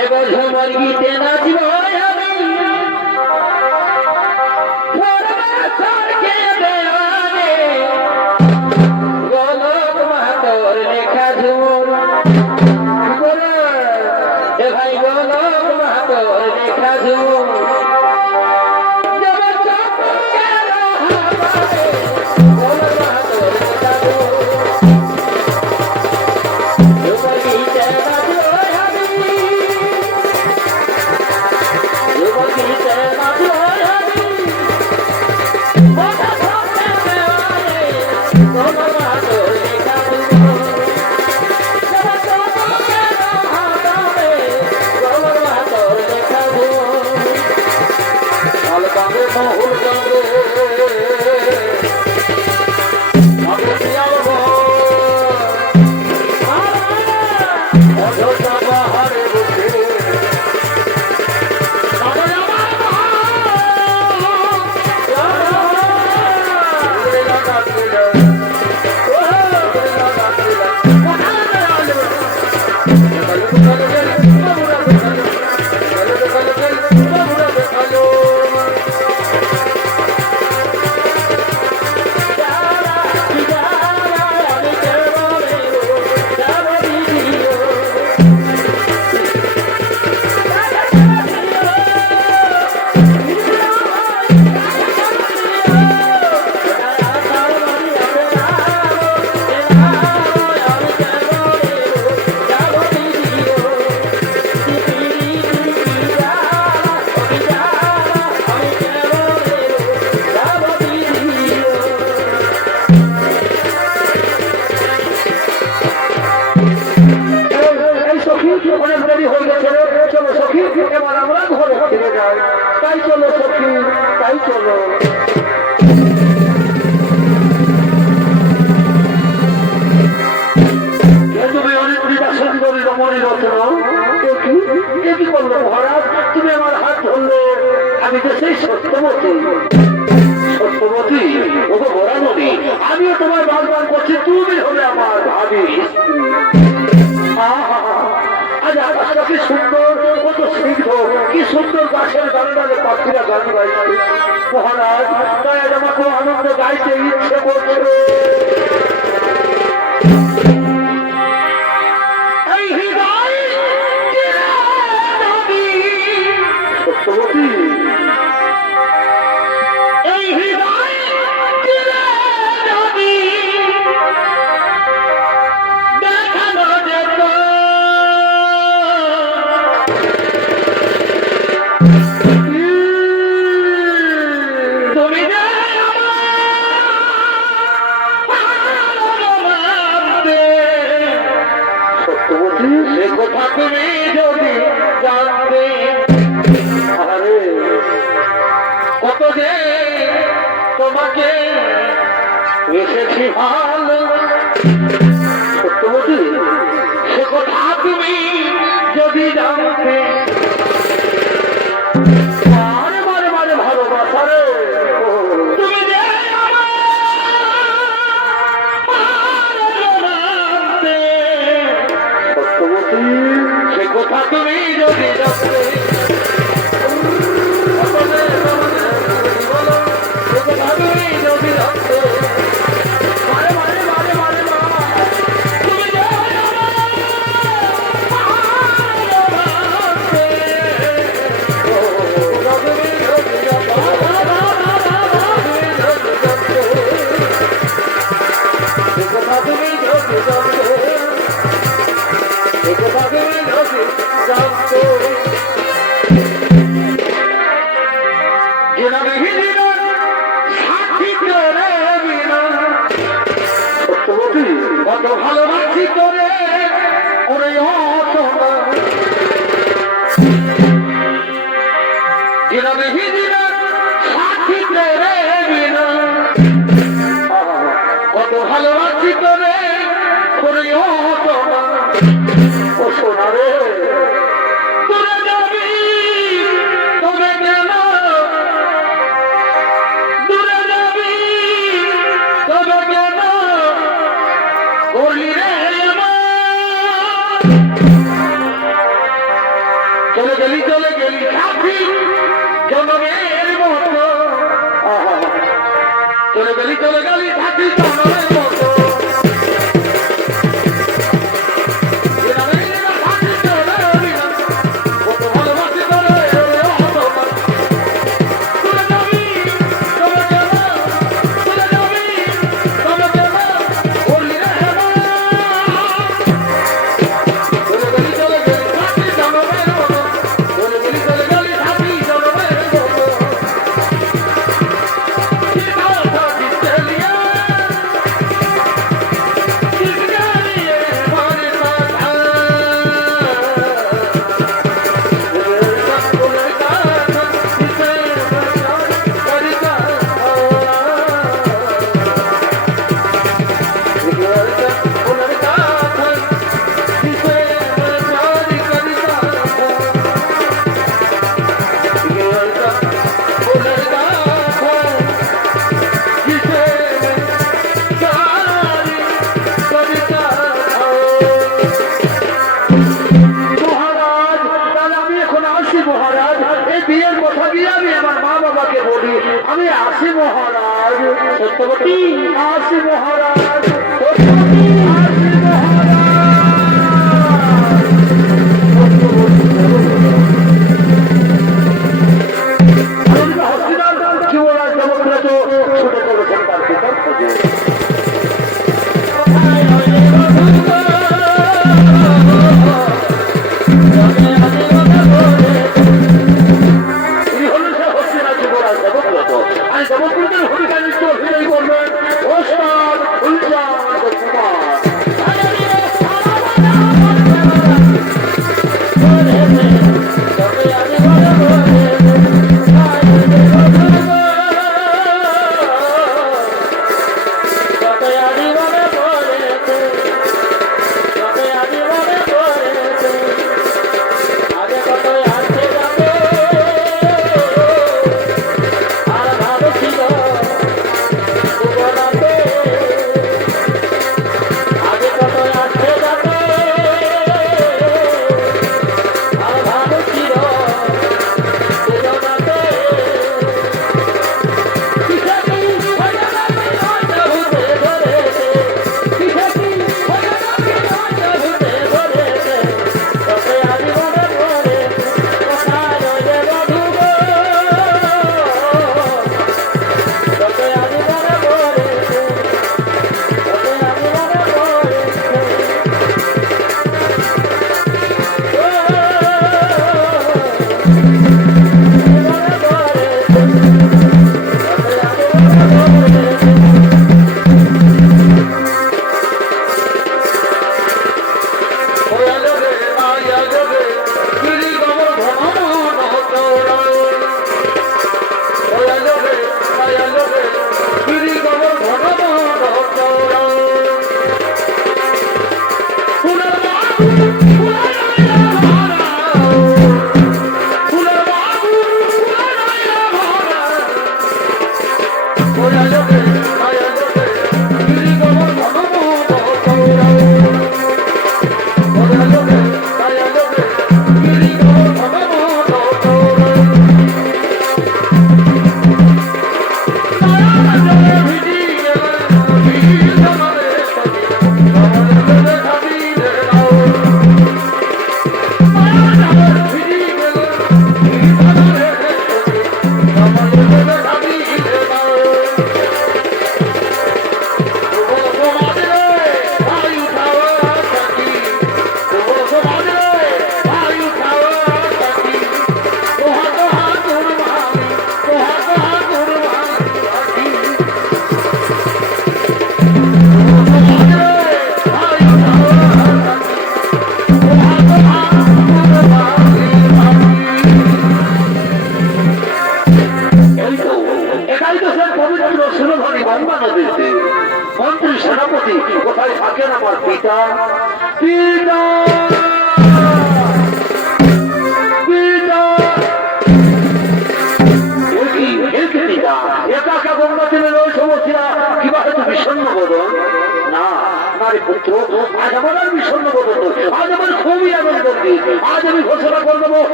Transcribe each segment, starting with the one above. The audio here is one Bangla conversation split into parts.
এবছর গীতে নাচিব। সত্যবতী সত্যবতী ওকে বরানদী আমিও তোমার বাগবান করছি, তুমি হবে আমার ভাবি। আজ আকাশটা কি সুন্দর, কত স্নিগ্ধ, কি সুন্দর গাছের বারান্দারে পাখিরা গান গাইছে মহারাজ তাই আজ আমাকে আনন্দ গাইতে ইচ্ছে করছে। কথা তুমি যদি জানতে আরে কত যে তোমাকে এসেছি ভালো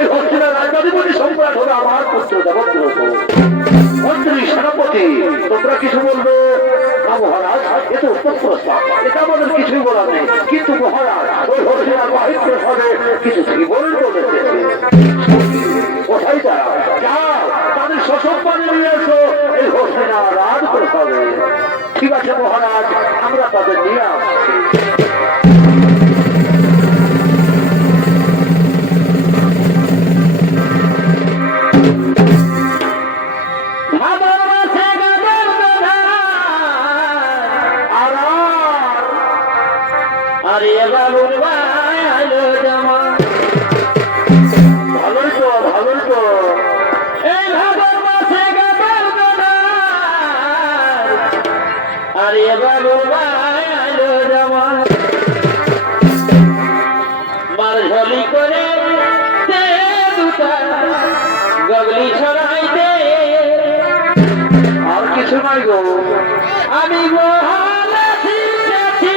এই হস্তিনা রাজবাদীপতি সম্রাট আমার পুত্র তোমরা কিছু বলবে? মহারাজ, এ তো প্রস্তাব এটা আমাদের কিছুই বলার নেই। কিন্তু মহারাজ, ওই হরিয়ার বাহির প্রসাদে কিছু জীবন চলেছে কোথায় তারা যাও, তাদের সসম্মানে নিয়ে এসো, এই হরিয়া রাজ প্রসাদে ঠিক আছে মহারাজ। আমরা তাদের নিয়ে গগলি ছড়াইতে আর কিছু নাই গো। আমি মহালা শিখেছি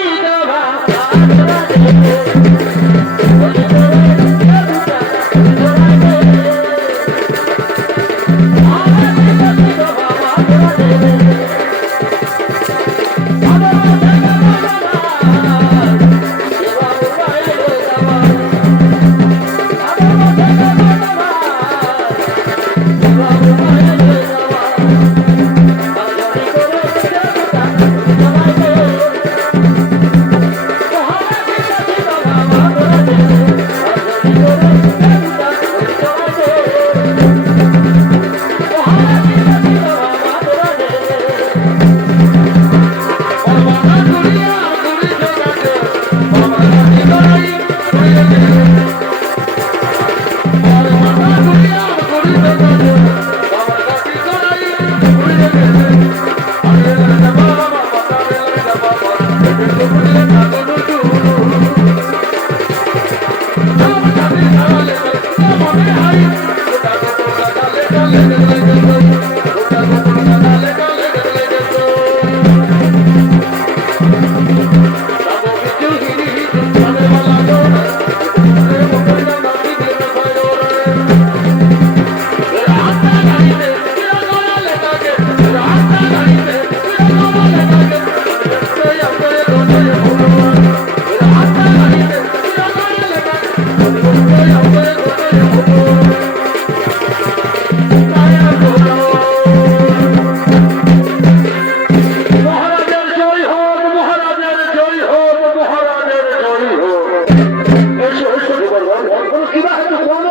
হয়তো কোন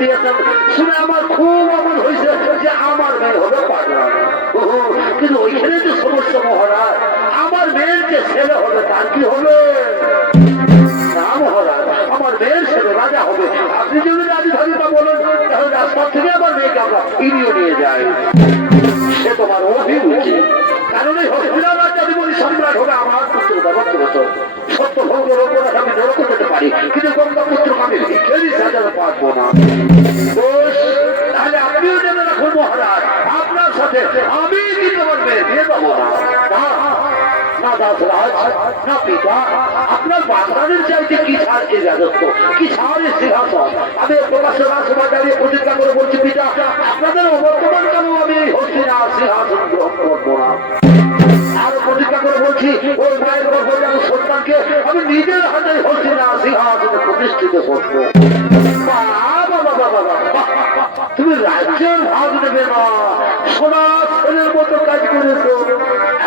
দিয়েছেন। শুনে আমার খুব অমন হয়েছে যে আমার মেয়ে হবে কিন্তু ওইখানে যে সমস্যা মহারাজ, আমার মেয়ের যে ছেলে হবে তার কি হবে? পারব না। তাহলে আপনিও জেনে রাখুন মহারাজ। আপনার সাথে আমি আমার মেয়ে বিয়ে দেবো না। না না না কি ছাড় এ রাজত্ব? আমি প্রকাশ্য রাজসভা দাঁড়িয়ে প্রতিজ্ঞা করে বলছি, পিতা, আপনাদের অবর্তমান কেন আমি এই হস্তিনা সিংহাসন গ্রহণ করব না। প্রতিজ্ঞা করে বলছি, ওই মায়ের গর্ভজাত সন্তানকে, আমি নিজের হাতে হস্তিনা সিংহাসনে প্রতিষ্ঠিত করব। তুমি রাজ্যের ভাগ নেবে না, সমাজ ছেলের মতো কাজ করেছ।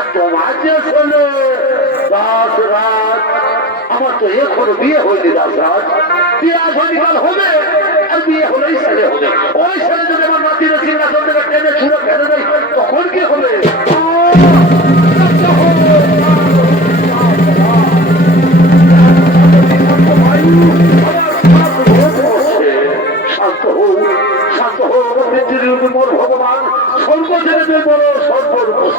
একদম রাজ্যের ছেলে দাসরাজ আমার তো এখনও বিয়ে হয়নি দাসরাজ বিয়ে আগামীকাল হবে। আর বিয়ে হলেই ছেলে হবে। ওই ছেলে যদি আমার নাতির সিংহাসন থেকে টেনে ছুঁড়ে ফেলে দেয় তখন কি হবে?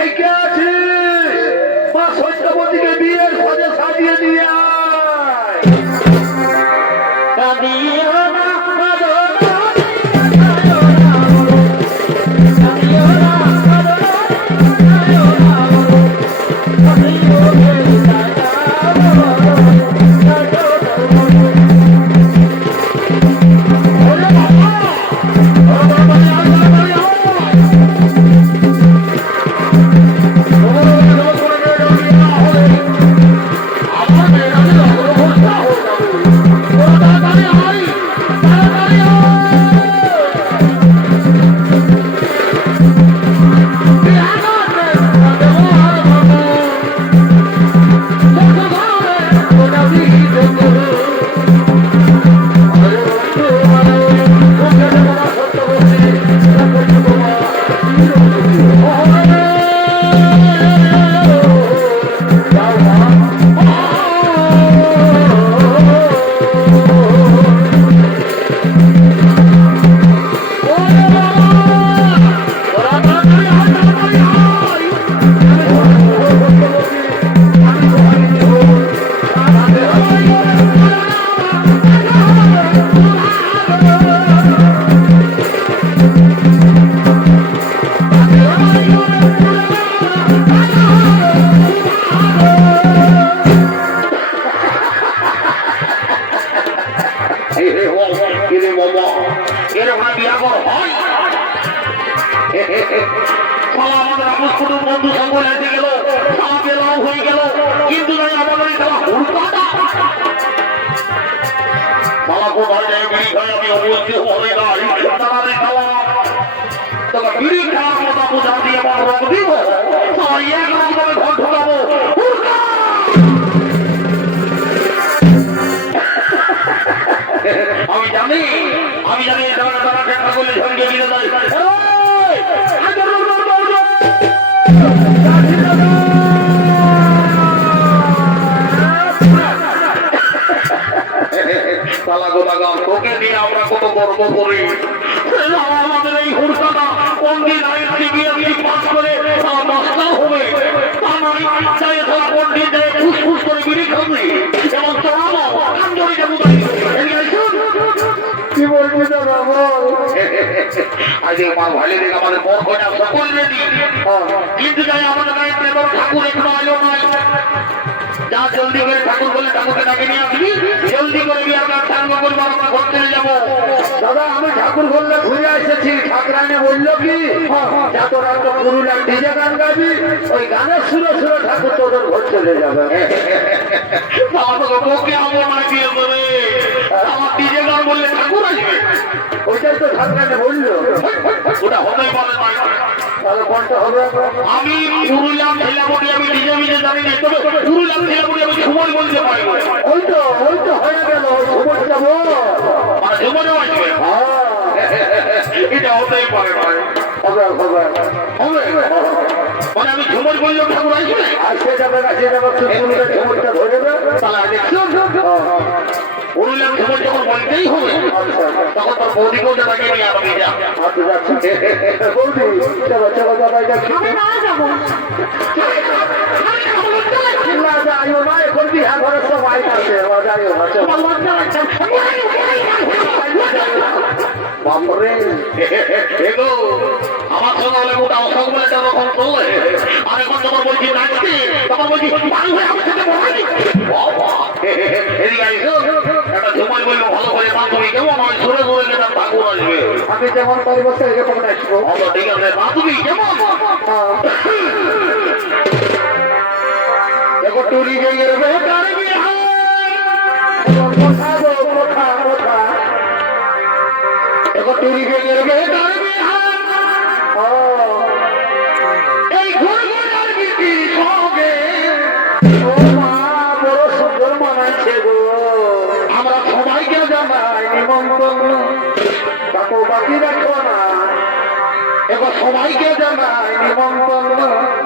আছে। আছিস মা সত্যবতীকে বিয়ের আমি জানি আমি জানি দাঁড়া দাঁড়া করলে ঝঙ্গে গিয়ে দেয় এই! আগে রো, রো, রো, রো! তালা গোলা তোকে নিয়ে আমরা কত গর্ব করি আমাদের এই হুড়কাটা কোন দিন বিএসসি পাস করে তারা মাস্টার হবে তা নয় চাই তারা কোন দিন যায় ফুসফুস করে বিড়ি খাবে এবং তোরাও যাব আজকে মা ভালো দেখে আমাদের কয়টা সকল রেডি। কিন্তু যাই আমাদের গায়ে প্রেম ঠাকুর আলো নয় যা জলদি করে ঠাকুর বলে ঠাকুরকে ডাকে নিয়ে আসবি। জলদি করে গিয়ে আমরা ঠাকুর করব আমরা ঘর চলে যাব। দাদা আমি ঠাকুর বললে ঘুরে এসেছি। ঠাকুরানি বলল কি? ডিজে গান গাবি ওই গানের সুরে সুরে ঠাকুর তোদের ঘর চলে যাবে। আমাকে বকে আমার দিয়ে ওইটাই তো ঠাকুরানি বলল ওটা হতেই পারে তাহলে কোনটা হবে? আমি পুরুলিয়াম ছেলাবটি আমি ডিজে মিজে জানি না তবে পুরুলিয়াম ছেলাবটি আমি সময় বলতে পারব ওই তো ওই তো হয়ে গেল খবর যাব। মানে আসবে এটা হতেই পারে না হবে হবে। হবে। মানে আমি ঝুমর বললাম ঠাকুর আসবে আসে যাবে যাবে তুই ধরে দেবে। তাহলে পুরুলিয়াম ঝুমর যখন বলতেই হবে তখন তোর বৌদিকেও তো তাকে নিয়ে আমি যা বৌদি চলো চলো দাদা যাচ্ছি না যাইও না এখন বিহার ঘরের সব আইন আছে যাইও না চলো বাপরে। এগো আমার সঙ্গে হলে ওটা অশোক বলে তখন চলে আর এখন যখন বলছি নাচতে তখন বলছি পানি আমার সাথে এদিকে আইসো একটা বলল ভালো করে বান্ধবী কেমন হয় সুরে সুরে গেলাম ঠাকুর আসবে। আমি যেমন পরিবর্তে এরকম নাচবো ঠিক আছে বান্ধবী কেমন? দেখো টুরি গিয়ে বেকার কোথা কোথা দেখো টুরি গিয়ে বেকার সবাইকে জানাই নিমন্ত্রণ।